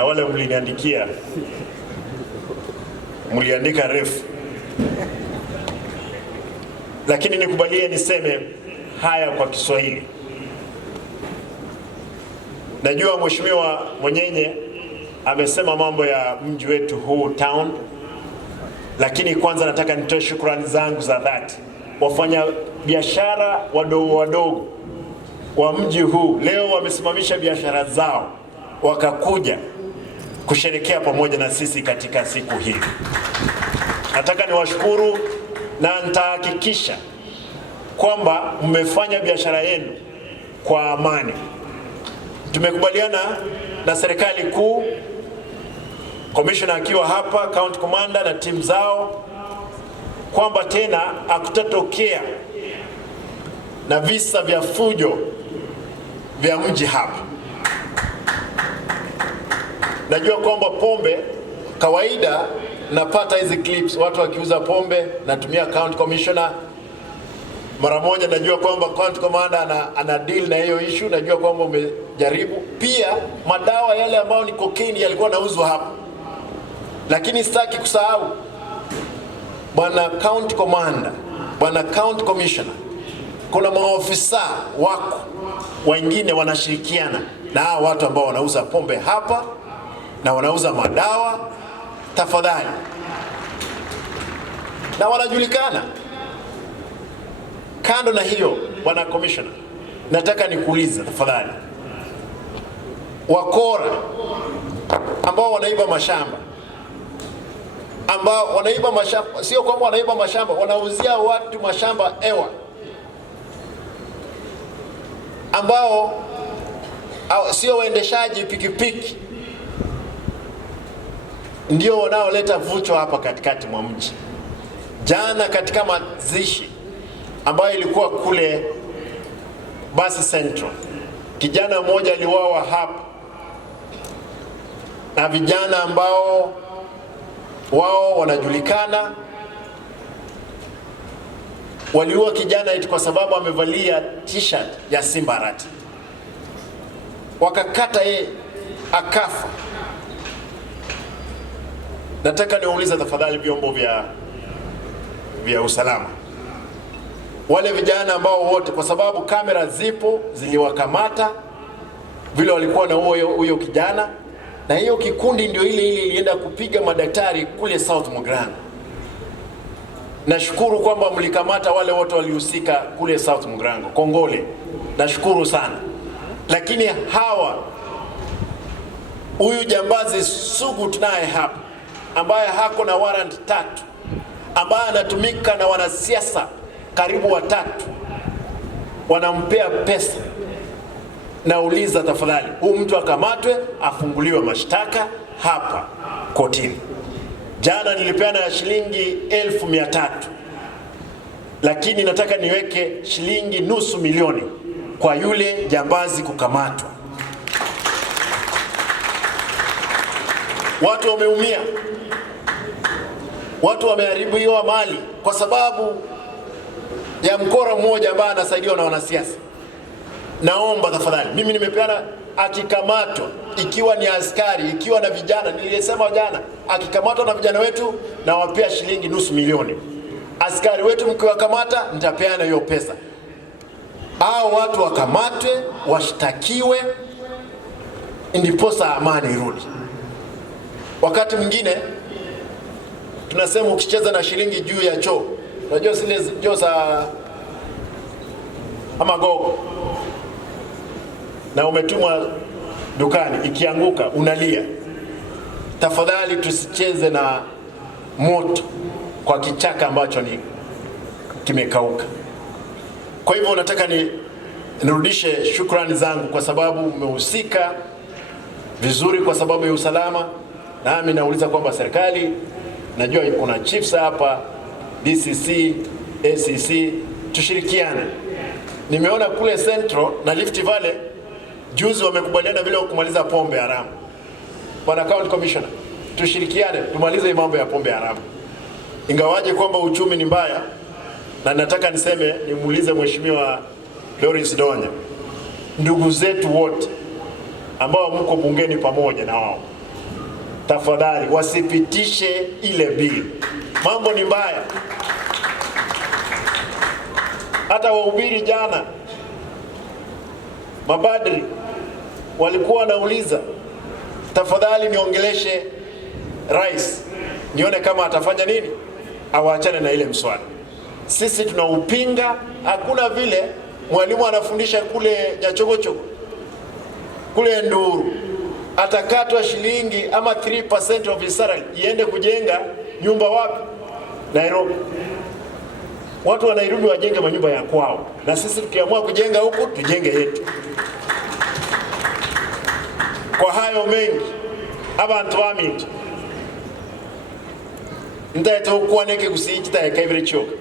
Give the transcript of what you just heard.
na wale mliniandikia, mliandika refu, lakini nikubalie niseme haya kwa Kiswahili. Najua Mheshimiwa Mwenyenye amesema mambo ya mji wetu huu town, lakini kwanza nataka nitoe shukrani zangu za dhati wafanya biashara wadogo wadogo wa mji huu. Leo wamesimamisha biashara zao wakakuja kusherehekea pamoja na sisi katika siku hii. Nataka niwashukuru na nitahakikisha kwamba mmefanya biashara yenu kwa amani. Tumekubaliana na serikali kuu, commissioner akiwa hapa, county commander na timu zao, kwamba tena hakutatokea na visa vya fujo vya mji hapa. Najua kwamba pombe kawaida napata hizi clips watu wakiuza pombe, natumia county commissioner mara moja. Najua kwamba county commander ana deal na hiyo issue. Najua kwamba umejaribu pia madawa yale ambayo ni cocaine yalikuwa nauzwa hapa, lakini sitaki kusahau bwana county commander, bwana county commissioner, kuna maofisa wako wengine wanashirikiana na hao watu ambao wanauza pombe hapa na wanauza madawa. Tafadhali, na wanajulikana. Kando na hiyo, bwana commissioner, nataka nikuulize tafadhali, wakora ambao wanaiba mashamba, ambao wanaiba mashamba, sio kwamba wanaiba mashamba, wanauzia watu mashamba ewa, ambao sio waendeshaji pikipiki, ndio wanaoleta vucho hapa katikati mwa mji. Jana katika mazishi ambayo ilikuwa kule Basi Central, kijana mmoja aliuawa hapa na vijana ambao wao wanajulikana. Waliua kijana eti kwa sababu amevalia t-shirt ya Simba Arati, wakakata yeye akafa. Nataka niulize tafadhali vyombo vya usalama, wale vijana ambao wote, kwa sababu kamera zipo ziliwakamata vile walikuwa na huyo kijana, na hiyo kikundi ndio ile ilienda kupiga madaktari kule South Mugirango. Nashukuru kwamba mlikamata wale wote walihusika kule South Mugirango. Kongole, nashukuru sana. Lakini huyu jambazi Sugu tunaye hapa, ambaye hako na warrant 3, ambaye anatumika na wanasiasa karibu 3, wanampea pesa. Nauliza tafadhali, huyu mtu akamatwe, afunguliwe mashtaka hapa kotini. Jana nilipeana shilingi 1,300, lakini nataka niweke shilingi nusu milioni kwa yule jambazi kukamatwa. Watu wameumia, watu wameharibiwa mali kwa sababu ya mkora mmoja ambaye anasaidiwa na wanasiasa. Naomba tafadhali, mimi nimepeana, akikamatwa, ikiwa ni askari, ikiwa na vijana, nilisema jana, akikamatwa na vijana wetu na wapea shilingi nusu milioni. Askari wetu mkiwakamata, nitapeana hiyo pesa. Hao watu wakamatwe, washtakiwe, ndiposa amani irudi. Wakati mwingine tunasema ukicheza na shilingi juu ya choo, unajua zile choo za ama gogo, na umetumwa dukani, ikianguka unalia. Tafadhali tusicheze na moto kwa kichaka ambacho ni kimekauka. Kwa hivyo nataka nirudishe shukrani zangu kwa sababu mmehusika vizuri kwa sababu ya usalama. Nami nauliza kwamba serikali, najua kuna chiefs hapa, DCC, ACC, tushirikiane. Nimeona kule Central na Rift Valley juzi wamekubaliana vile kumaliza pombe haramu. Bwana County Commissioner, tushirikiane tumalize mambo ya pombe haramu. Ingawaje kwamba uchumi ni mbaya, na nataka niseme, nimuulize Mheshimiwa Lawrence Donya, ndugu zetu wote ambao mko bungeni pamoja na wao, tafadhali wasipitishe ile bill. Mambo ni mbaya. Hata wahubiri jana, mabadri walikuwa wanauliza, tafadhali niongeleshe rais nione kama atafanya nini awaachane na ile mswada. Sisi tunaupinga. Hakuna vile mwalimu anafundisha kule Nyachogochogo, kule Nduru, atakatwa shilingi ama 3% of his salary iende kujenga nyumba wapi? Nairobi. Watu wa Nairobi wajenge manyumba ya kwao, na sisi tukiamua kujenga huku tujenge yetu. Kwa hayo mengi abantu bamingi ndaita ukwaneke kusichita ya kaibire choka